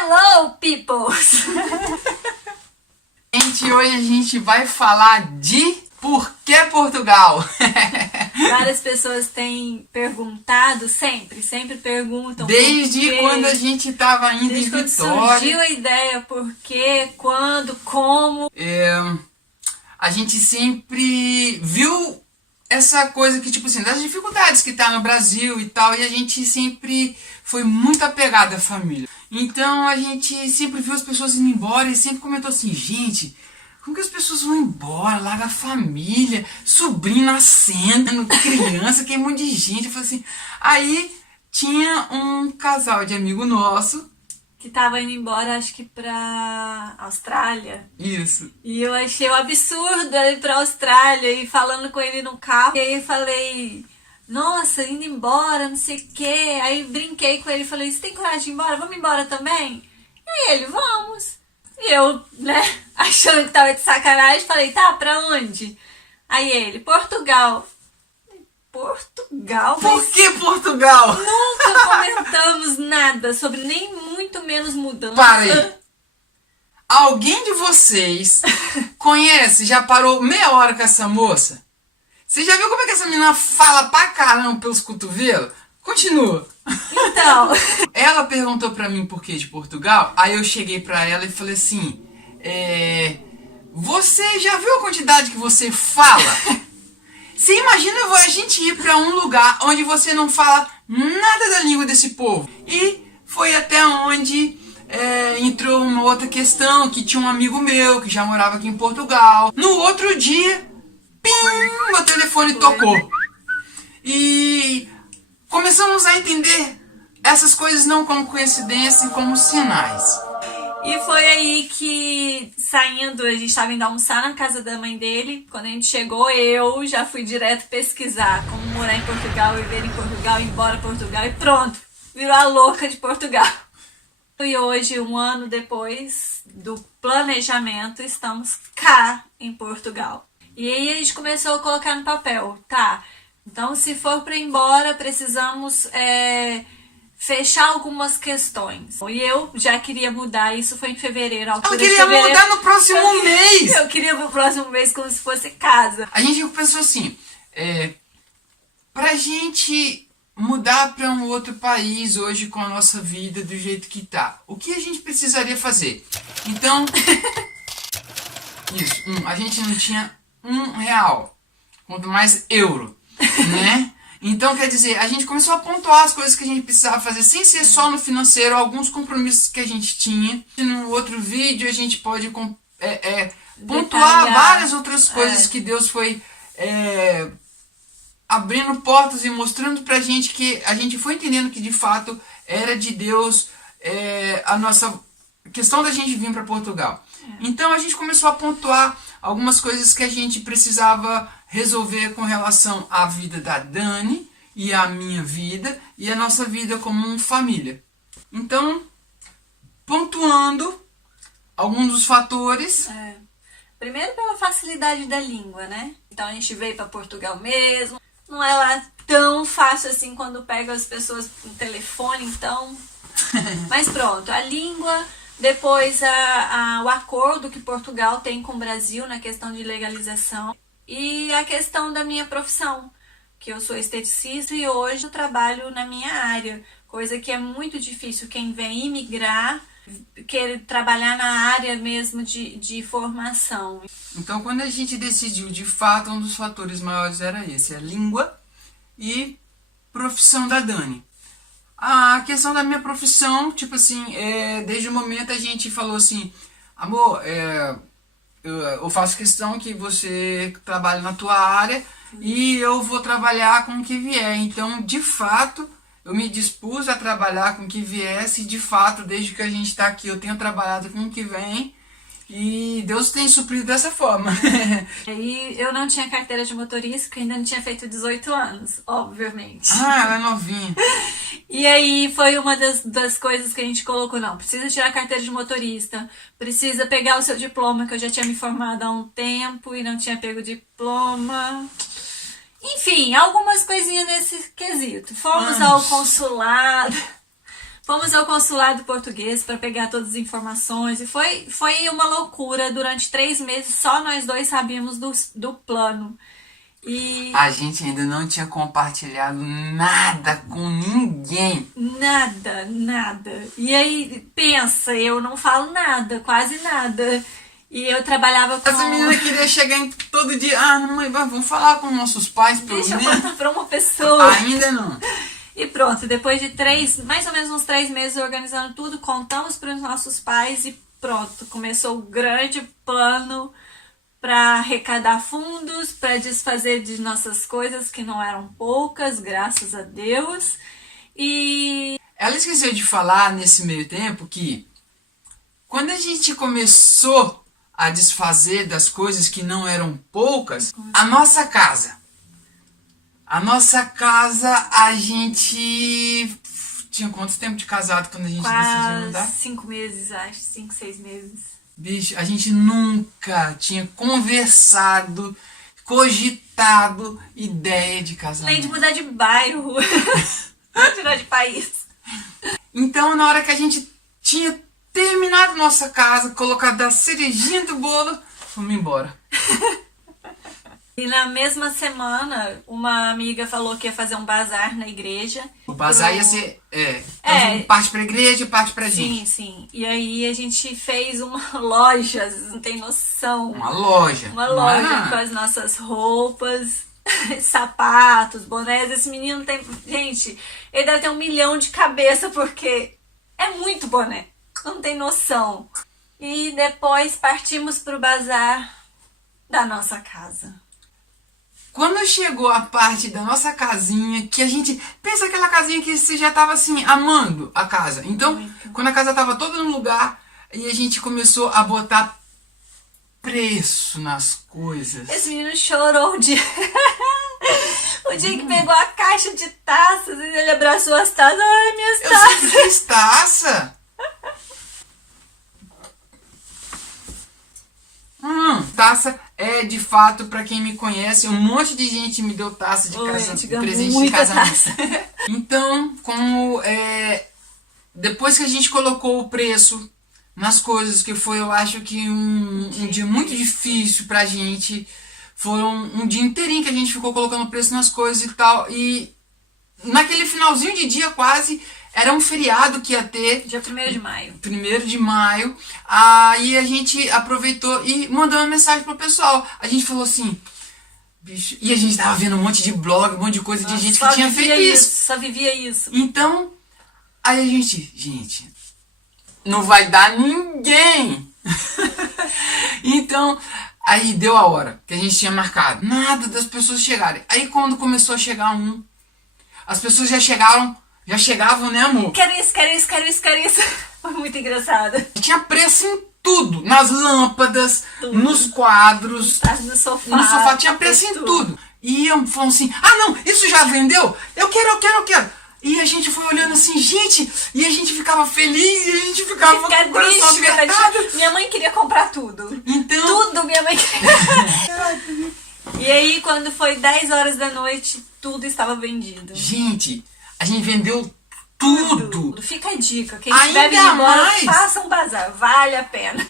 Hello, peoples! Gente, hoje a gente vai falar de por que Portugal? Várias pessoas têm perguntado, sempre perguntam. Desde quando a gente tava indo em Vitória. Surgiu a ideia, por quê, quando, como. A gente sempre viu essa coisa que, tipo assim, das dificuldades que tá no Brasil e tal, e a gente sempre foi muito apegado à família. Então a gente sempre viu as pessoas indo embora e sempre comentou assim, gente, como que as pessoas vão embora, larga a família, sobrinho nascendo, criança, que é um monte de gente. Eu falei assim, aí tinha um casal de amigo nosso Que tava indo embora, acho que pra Austrália. Isso. E eu achei um absurdo ir pra Austrália e falando com ele no carro. E aí eu falei, nossa, indo embora, não sei o quê. Aí brinquei com ele e falei, você tem coragem de ir embora? Vamos embora também? E aí ele, vamos. E eu, achando que tava de sacanagem, falei, tá, pra onde? Aí ele, Portugal. Portugal? Por que Portugal? Nunca comentamos nada sobre nem muito menos mudança. Para aí. Alguém de vocês conhece, já parou meia hora com essa moça? Você já viu como é que essa menina fala pra caramba pelos cotovelos? Continua. Então. Ela perguntou pra mim por que de Portugal, aí eu cheguei pra ela e falei assim, você já viu a quantidade que você fala? Você imagina a gente ir pra um lugar onde você não fala nada da língua desse povo? E foi até onde entrou uma outra questão, que tinha um amigo meu que já morava aqui em Portugal. No outro dia, pim, meu telefone tocou. E começamos a entender essas coisas não como coincidência, como sinais. E foi aí que, saindo, a gente estava indo almoçar na casa da mãe dele. Quando a gente chegou, eu já fui direto pesquisar como morar em Portugal, viver em Portugal, ir embora para Portugal e pronto, virou a louca de Portugal. E hoje, um ano depois do planejamento, estamos cá em Portugal. E aí a gente começou a colocar no papel, tá? Então, se for para ir embora, precisamos fechar algumas questões. E eu já queria mudar, isso foi em fevereiro. Eu queria mudar no próximo mês! Eu queria pro próximo mês como se fosse casa. A gente pensou assim, pra gente mudar para um outro país hoje com a nossa vida do jeito que tá, o que a gente precisaria fazer? Então, a gente não tinha R$1, quanto mais euro, né? Então, quer dizer, a gente começou a pontuar as coisas que a gente precisava fazer, sem ser só no financeiro, alguns compromissos que a gente tinha. No outro vídeo a gente pode pontuar várias outras coisas que Deus foi abrindo portas e mostrando pra gente, que a gente foi entendendo que de fato era de Deus a nossa questão da gente vir para Portugal. Então a gente começou a pontuar algumas coisas que a gente precisava resolver com relação à vida da Dani e à minha vida e a nossa vida como família. Então, pontuando alguns dos fatores. Primeiro pela facilidade da língua, né? Então a gente veio para Portugal mesmo. Não é lá tão fácil assim quando pega as pessoas no telefone, então. Mas pronto, a língua. Depois o acordo que Portugal tem com o Brasil na questão de legalização. E a questão da minha profissão, que eu sou esteticista e hoje eu trabalho na minha área. Coisa que é muito difícil quem vem imigrar, querer trabalhar na área mesmo de formação. Então, quando a gente decidiu, de fato, um dos fatores maiores era esse, a língua e profissão da Dani. A questão da minha profissão, tipo assim, desde o momento a gente falou assim, amor, eu faço questão que você trabalhe na tua área e eu vou trabalhar com o que vier. Então, de fato, eu me dispus a trabalhar com o que viesse. De fato, desde que a gente está aqui, eu tenho trabalhado com o que vem. E Deus tem suprido dessa forma. E eu não tinha carteira de motorista, porque ainda não tinha feito 18 anos, obviamente. Ela é novinha. E aí foi uma das coisas que a gente colocou, não, precisa tirar a carteira de motorista, precisa pegar o seu diploma, que eu já tinha me formado há um tempo e não tinha pego o diploma. Enfim, algumas coisinhas nesse quesito. Fomos ao consulado, Fomos ao consulado português para pegar todas as informações e foi uma loucura. Durante 3 meses só nós dois sabíamos do plano. E A gente ainda não tinha compartilhado nada com ninguém. nada. E aí, pensa, eu não falo nada, quase nada. E eu trabalhava com... Essa menina queria chegar todo dia. Ah, mãe, vamos falar com nossos pais, pelo Deixa eu menos. falar pra uma pessoa. Ainda não. E pronto, depois de mais ou menos uns 3 meses organizando tudo, contamos para os nossos pais e pronto, começou o grande plano para arrecadar fundos, para desfazer de nossas coisas que não eram poucas, graças a Deus. E Ela esqueceu de falar nesse meio tempo que quando a gente começou a desfazer das coisas que não eram poucas, a nossa casa, a gente tinha quanto tempo de casado quando a gente decidiu mudar? quase 5 meses, acho, 5, 6 meses. Bicho, a gente nunca tinha conversado, cogitado ideia de casamento. Além de mudar de bairro, mudar de país. Então, na hora que a gente tinha terminado nossa casa, colocado a cerejinha do bolo, fomos embora. E na mesma semana, uma amiga falou que ia fazer um bazar na igreja. O bazar ia ser, então, parte pra igreja e parte pra gente. Sim. E aí a gente fez uma loja, vocês não tem noção. Uma loja. Uma loja com as nossas roupas, sapatos, bonés. Esse menino tem... Gente, ele deve ter 1 milhão de cabeça, porque é muito boné. Não tem noção. E depois partimos pro bazar da nossa casa. Quando chegou a parte da nossa casinha, que a gente... Pensa aquela casinha que você já tava assim, amando a casa. Então, Muito. quando a casa tava toda no lugar, e a gente começou a botar preço nas coisas. Esse menino chorou o dia... o dia que pegou a caixa de taças e ele abraçou as taças. Ai, minhas Eu taças. sempre quis taça. Taça é, de fato, pra quem me conhece, um monte de gente me deu taça de gente ganhou presente de muita casamento. taça. Então, como depois que a gente colocou o preço nas coisas, que foi, eu acho que um dia muito difícil pra gente, foi um dia inteirinho que a gente ficou colocando preço nas coisas e tal, e naquele finalzinho de dia quase, era um feriado que ia ter, Dia 1º de maio. 1º de maio, aí a gente aproveitou e mandou uma mensagem pro pessoal. A gente falou assim, bicho, e a gente tava vendo um monte de blog, um monte de coisa de gente que tinha feito isso. Só vivia isso. Então, aí a gente, não vai dar ninguém. Então, aí deu a hora que a gente tinha marcado. Nada das pessoas chegarem. Aí quando começou a chegar as pessoas já chegavam, né, amor? Quero isso. Foi muito engraçado. Tinha preço em tudo. Nas lâmpadas, Tudo. nos quadros, No sofá. no sofá. Tinha preço em tudo. E iam falando assim, não, isso já vendeu? Eu quero. E a gente foi olhando assim, gente, e a gente ficava feliz, e a gente ficava com o coração triste, apertado. minha mãe queria comprar tudo. Então, Tudo minha mãe queria. E aí, quando foi 10 horas da noite, tudo estava vendido. gente, a gente vendeu tudo. Fica a dica. Quem Ainda estiver vindo embora, mais. faça um bazar. Vale a pena.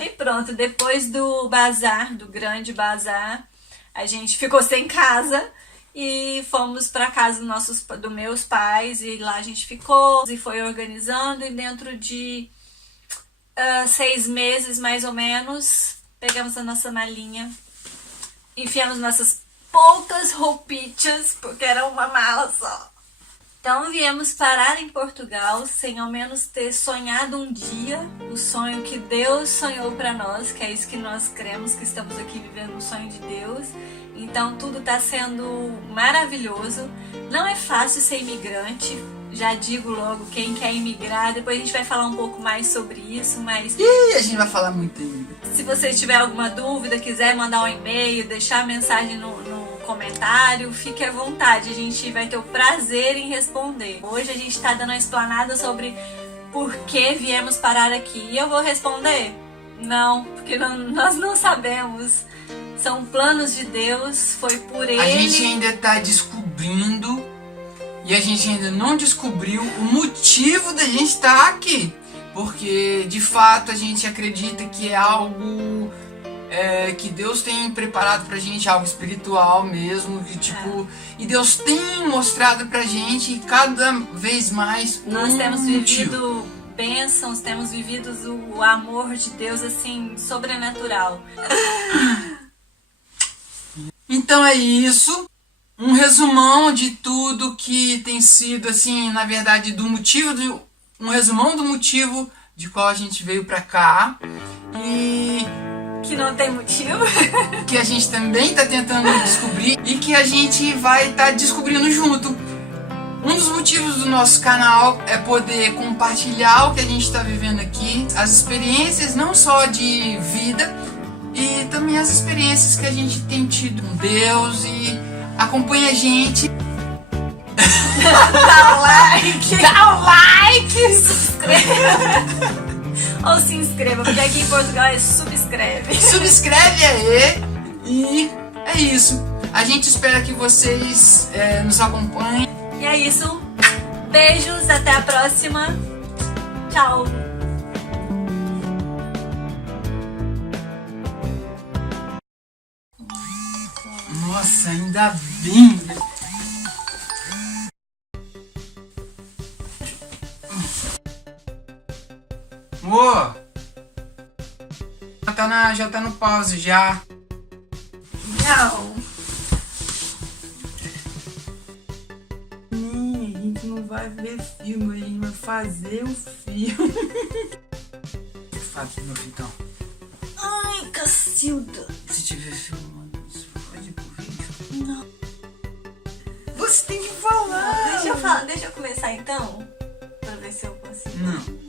E pronto, depois do bazar, do grande bazar, a gente ficou sem casa e fomos para casa dos meus pais. E lá a gente ficou e foi organizando. E dentro de 6 meses, mais ou menos, pegamos a nossa malinha, enfiamos nossas poucas roupitas, porque era uma mala só. Então viemos parar em Portugal sem ao menos ter sonhado um dia o sonho que Deus sonhou para nós, que é isso que nós cremos, que estamos aqui vivendo o sonho de Deus. Então tudo está sendo maravilhoso. Não é fácil ser imigrante, já digo logo, quem quer imigrar, depois a gente vai falar um pouco mais sobre isso, mas Ih, a gente vai falar muito ainda. se você tiver alguma dúvida, quiser mandar um e-mail, deixar mensagem no comentário, fique à vontade, a gente vai ter o prazer em responder. Hoje a gente está dando uma explanada sobre por que viemos parar aqui. E eu vou responder? Não, porque nós não sabemos. São planos de Deus, foi por Ele. A gente ainda tá descobrindo E a gente ainda não descobriu o motivo da gente estar aqui. Porque, de fato, a gente acredita que é algo que Deus tem preparado pra gente, algo espiritual mesmo. Que, tipo, e Deus tem mostrado pra gente cada vez mais Nós temos motivo. vivido bênçãos, temos vivido o amor de Deus, assim, sobrenatural. Então é isso. Um resumão de tudo que tem sido, assim, na verdade, um resumão do motivo de qual a gente veio pra cá. E Que não tem motivo. que a gente também tá tentando descobrir e que a gente vai estar descobrindo junto. Um dos motivos do nosso canal é poder compartilhar o que a gente está vivendo aqui, as experiências não só de vida, e também as experiências que a gente tem tido com Deus. E acompanha a gente. Dá o like. Dá o like! Se inscreva. Ou se inscreva, porque aqui em Portugal é subscreve. Subscreve aí. E é isso. A gente espera que vocês nos acompanhem. E é isso. Beijos, até a próxima. Tchau. Nossa, ainda bem. Ô! Já tá no pause já. Não. A gente não vai ver filme, a gente vai fazer o filme. Fala pro meu filho, então. Ai, Cacilda. Se tiver filmando, você pode ir pro vídeo? Não. Você tem que falar. Deixa eu começar então. Pra ver se eu consigo. Não.